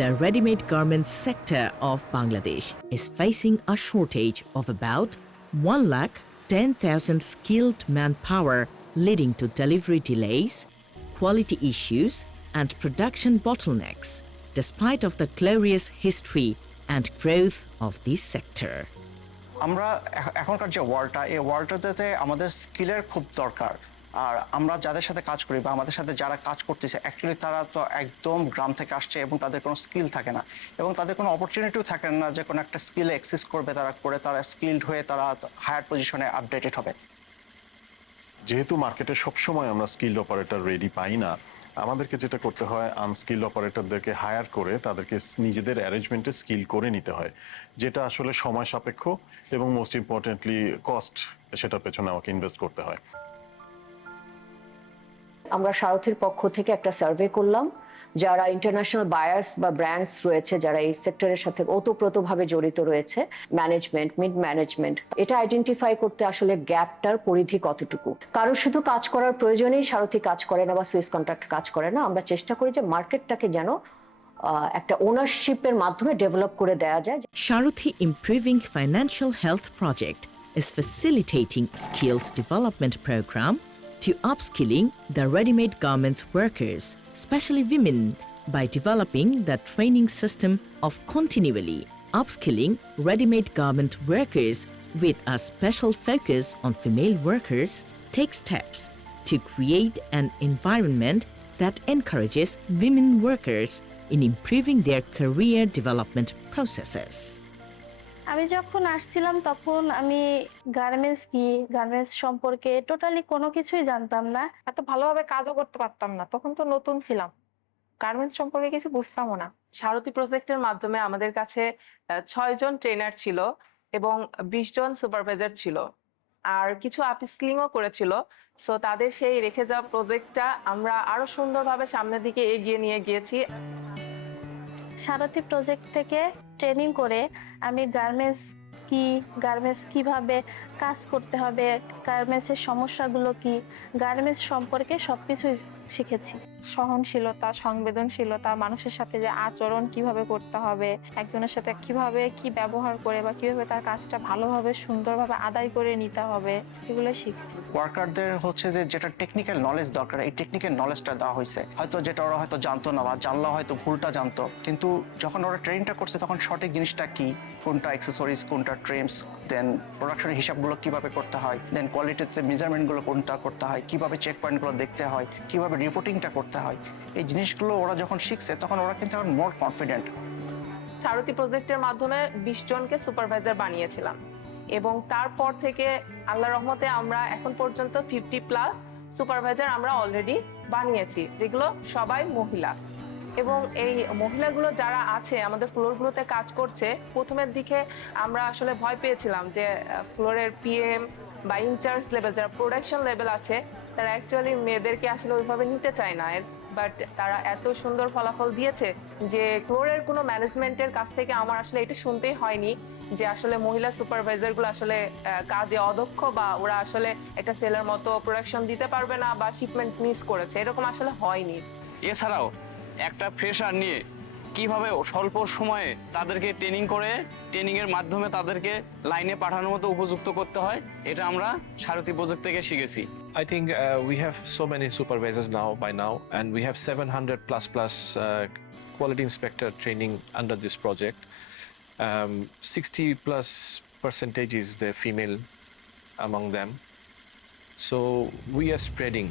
The ready-made garments sector of Bangladesh is facing a shortage of about 110,000 skilled manpower, leading to delivery delays, quality issues and production bottlenecks, despite of the glorious history and growth of this sector. আমরা এখনকার যে ওয়ার্ল্ডটা, এই ওয়ার্ল্ডটাতে আমাদের স্কিলের খুব দরকার। আর আমরা যাদের সাথে কাজ করি বা আমাদের সাথে যারা কাজ করতেছে, অ্যাকচুয়ালি তারা তো একদম গ্রাম থেকে আসছে এবং তাদের কোনো স্কিল থাকে না এবং তাদের কোনো অপরচুনিটিও থাকে না যে কোনো একটা স্কিলে এক্সিস করবে, তারা স্কিলড হয়ে তারা হায়ার পজিশনে আপডেটেড হবে। যেহেতু মার্কেটে সবসময় আমরা স্কিলড অপারেটর রেডি পাই না, আমাদেরকে যেটা করতে হয় আনস্কিল অপারেটরদেরকে হায়ার করে তাদেরকে নিজেদের অ্যারেঞ্জমেন্টে স্কিল করে নিতে হয়, যেটা আসলে সময় সাপেক্ষ এবং মোস্ট ইম্পর্টেন্টলি কস্ট, সেটার পেছনে আমাকে ইনভেস্ট করতে হয়। আমরা সারথির পক্ষ থেকে একটা সার্ভে করলাম, যারা ইন্টারন্যাশনাল বায়ার্স বা ব্র্যান্ডস রয়েছে যারা এই সেক্টরের সাথে ওতপ্রোতভাবে জড়িত রয়েছে, ম্যানেজমেন্ট, মিড ম্যানেজমেন্ট, এটা আইডেন্টিফাই করতে আসলে গ্যাপটার পরিধি কতটুকু। কারো শুধু কাজ করার প্রয়োজনেই সারথি কাজ করে না বা সুইস কন্ট্রাক্ট কাজ করে না। আমরা চেষ্টা করি যে মার্কেটটাকে যেন একটা ওনারশিপের মাধ্যমে ডেভেলপ করে দেওয়া যায়। Sarathi Improving Financial Health Project is facilitating skills development program to upskilling the ready-made garments workers, especially women, by developing the training system of continually upskilling ready-made garment workers with a special focus on female workers. Take steps to create an environment that encourages women workers in improving their career development processes. আমি যখন আসছিলাম তখন আমি garments সম্পর্কে totally কোনো কিছুই জানতাম না। এত ভালোভাবে কাজও করতে পারতাম না, তখন তো নতুন ছিলাম, গার্মেন্টস সম্পর্কে কিছু বুঝতামও না। সারথি প্রজেক্টের মাধ্যমে আমাদের কাছে 6 জন ট্রেনার ছিল এবং 20 জন সুপারভাইজার ছিল, আর কিছু আপস্কিলিংও করেছিল। সো তাদের সেই রেখে যাওয়া প্রজেক্টটা আমরা আরো সুন্দরভাবে সামনের দিকে এগিয়ে নিয়ে গিয়েছি। সারথি প্রজেক্ট থেকে ট্রেনিং করে আমি গার্মেন্টস কিভাবে কাজ করতে হবে, গার্মেন্টসের সমস্যাগুলো কি, গার্মেন্টস সম্পর্কে সবকিছুই শিখেছি। সহনশীলতা, সংবেদনশীলতা, মানুষের সাথে যে আচরণ কিভাবে করতে হবে, একজনের সাথে কিভাবে কি ব্যবহার করে বা কিভাবে তার কাজটা ভালোভাবে সুন্দরভাবে আদায় করে নিতে হবে, এগুলো শিখছি। ওয়ার্কারদের হচ্ছে যে যেটা টেকনিক্যাল নলেজ দরকার, এই টেকনিক্যাল নলেজটা দেওয়া হয়েছে। হয়তো যেটা ওরা হয়তো জানতো না বা জানলেও হয়তো ভুলটা জানতো, কিন্তু যখন ওরা ট্রেনিংটা করছে তখন সঠিক জিনিসটা কি, কোনটা অ্যাক্সেসরিজ, কোনটা ট্রিমস, দেন প্রোডাকশনের হিসাবগুলো কিভাবে করতে হয়, দেন কোয়ালিটিতে মেজারমেন্টগুলো কোনটা করতে হয়, কিভাবে চেক পয়েন্টগুলো দেখতে হয়, কিভাবে রিপোর্টিংটা করতে হয়, এই জিনিসগুলো ওরা যখন শিখছে তখন ওরা কিন্তু এখন মোর কনফিডেন্ট। সারথি প্রজেক্টের মাধ্যমে 20 জনকে সুপারভাইজার বানিয়েছিলাম এবং তারপর থেকে আল্লাহর রহমতে আমরা এখন পর্যন্ত 50+ সুপারভাইজার আমরা অলরেডি বানিয়েছি, যেগুলো সবাই মহিলা। এবং এই মহিলাগুলো যারা আছে আমাদের ফ্লোরগুলোতে কাজ করছে, প্রথমের দিকে আমরা আসলে ভয় পেয়েছিলাম যে ফ্লোরের পিএম বা ইনচার্জ লেভেল যারা প্রোডাকশন লেভেল আছে তারা অ্যাকচুয়ালি মেয়েদেরকে আসলে ওইভাবে নিতে চায় না, বাট তারা এত সুন্দর ফলাফল দিয়েছে যে ফ্লোরের কোনো ম্যানেজমেন্টের কাছ থেকে আমার আসলে এটা শুনতেই হয়নি যে আসলে মহিলা সুপারভাইজারগুলো আসলে কাজে অদক্ষ বা ওরা আসলে একটা ছেলের মতো প্রোডাকশন দিতে পারবে না বা শিপমেন্ট মিস করেছে, এরকম আসলে হয়নি। এছাড়াও একটা ফ্রেশার নিয়ে কিভাবে স্বল্প সময়ে তাদেরকে ট্রেনিং এর মাধ্যমে তাদেরকে লাইনে পাঠানোর মতো উপযুক্ত করতে হয়, এটা আমরা সারথি প্রজেক্ট থেকে শিখেছি। I think we have so many supervisors by now, and we have 700+ quality inspector training under this project. 60+% is the female among them. So we are spreading.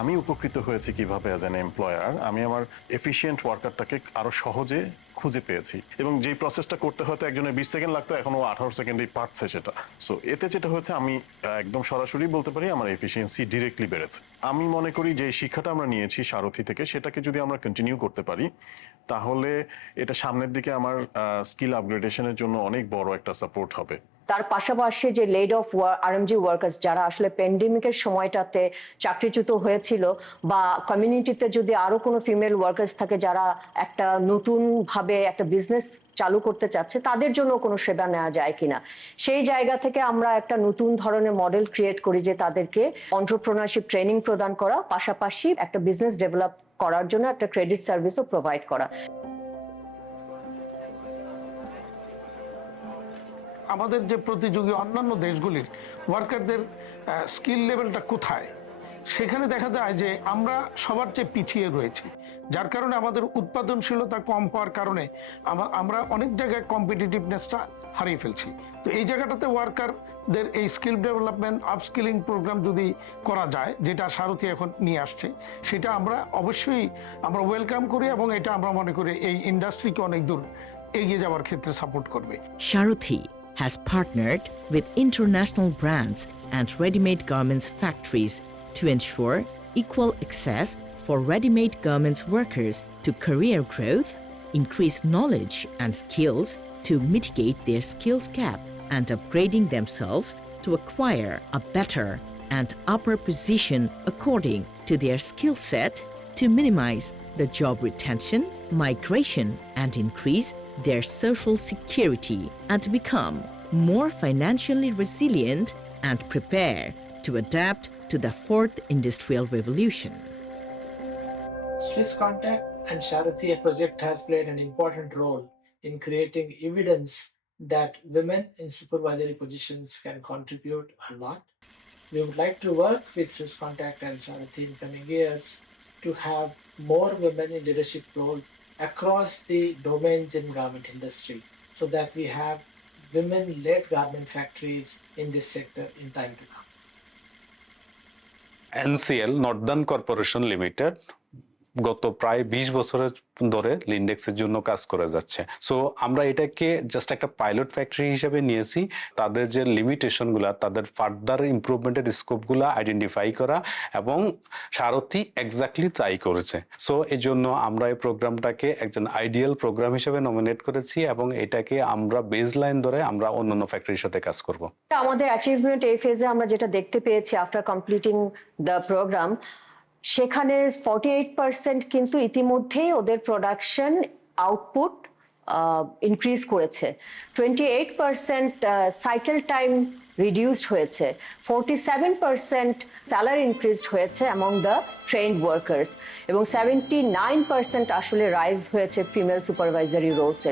আমি উপকৃত হয়েছি কিভাবে অ্যাজ অ্যান এমপ্লয়ার, আমি আমার efficient ওয়ার্কারটাকে আরো সহজে খুঁজে পেয়েছি এবং যে প্রসেসটা করতে হয়তো একজনের 20 সেকেন্ড লাগতো এখন ও 18 সেকেন্ডেই পারছে সেটা। সো এতে যেটা হয়েছে আমি একদম সরাসরি বলতে পারি আমার এফিসিয়েন্সি ডিরেক্টলি বেড়েছে। আমি মনে করি যে শিক্ষাটা আমরা নিয়েছি সারথি থেকে সেটাকে যদি আমরা কন্টিনিউ করতে পারি তাহলে এটা সামনের দিকে আমার স্কিল আপগ্রেডেশনের জন্য অনেক বড় একটা সাপোর্ট হবে। তার পাশাপাশি যে লেড অফ আরএমজি ওয়ার্কার্স যারা আসলে প্যান্ডেমিকের সময়টাতে চাকরিচ্যুত হয়েছিল, বা কমিউনিটিতে যদি আরো কোনো ফিমেল ওয়ার্কার্স থাকে যারা একটা নতুন ভাবে একটা বিজনেস চালু করতে চাচ্ছে, তাদের জন্য কোনো সেবা নেওয়া যায় কিনা, সেই জায়গা থেকে আমরা একটা নতুন ধরনের মডেল ক্রিয়েট করি যে তাদেরকে এন্টারপ্রেনারশিপ ট্রেনিং প্রদান করা, পাশাপাশি একটা বিজনেস ডেভেলপ করার জন্য একটা ক্রেডিট সার্ভিসও প্রোভাইড করা। আমাদের যে প্রতিযোগী অন্যান্য দেশগুলির ওয়ার্কারদের স্কিল লেভেলটা কোথায়, সেখানে দেখা যায় যে আমরা সবার চেয়ে পিছিয়ে রয়েছি, যার কারণে আমাদের উৎপাদনশীলতা কম হওয়ার কারণে আমরা অনেক জায়গায় কম্পিটিটিভনেসটা হারিয়ে ফেলছি। তো এই জায়গাটাতে ওয়ার্কারদের এই স্কিল ডেভেলপমেন্ট আপস্কিলিং প্রোগ্রাম যদি করা যায়, যেটা সারথি এখন নিয়ে আসছে, সেটা আমরা অবশ্যই আমরা ওয়েলকাম করি, এবং এটা আমরা মনে করি এই ইন্ডাস্ট্রিকে অনেক দূর এগিয়ে যাওয়ার ক্ষেত্রে সাপোর্ট করবে। Sarathi has partnered with international brands and ready-made garments factories to ensure equal access for ready-made garments workers to career growth, increase knowledge and skills to mitigate their skills gap, and upgrading themselves to acquire a better and upper position according to their skill set to minimize the job retention, migration, and increase their social security and become more financially resilient and prepare to adapt to the fourth industrial revolution. Swisscontact and Sarathi project has played an important role in creating evidence that women in supervisory positions can contribute a lot. We would like to work with Swisscontact and Sarathi in coming years to have more women in leadership roles across the domains in garment industry, so that we have women-led garment factories in this sector in time to come. NCL Northern Corporation Limited গত প্রায় 20 বছরের ধরে লিন্ডেক্সের জন্য কাজ করে যাচ্ছে। So আমরা এটাকে জাস্ট একটা পাইলট ফ্যাক্টরি হিসেবে নিয়েছি, তাদের যে লিমিটেশনগুলো, তাদের ফার্দার ইমপ্রুভমেন্টের স্কোপগুলো আইডেন্টিফাই করা, এবং সারথি এক্স্যাক্টলি তাই করেছে। সো এই জন্য আমরা এই প্রোগ্রামটাকে একজন আইডিয়াল প্রোগ্রাম হিসেবে নমিনেট করেছি, এবং এটাকে আমরা বেস লাইন ধরে আমরা অন্যান্য ফ্যাক্টরির সাথে কাজ করব। আমাদের অ্যাচিভমেন্ট এই ফেজে আমরা যেটা দেখতে পেয়েছি আফটার কমপ্লিটিং দ্য প্রোগ্রাম, সেখানে 48% কিন্তু ইতিমধ্যেই ওদের প্রোডাকশন আউটপুট ইনক্রিজ করেছে, 28% সাইকেল টাইম রিডিউসড হয়েছে, 47% স্যালারি ইনক্রিজড হয়েছে অ্যামং দ্য ট্রেন্ড ওয়ার্কার্স, এবং 79% আসলে রাইজ হয়েছে ফিমেল সুপারভাইজারি রোলসে।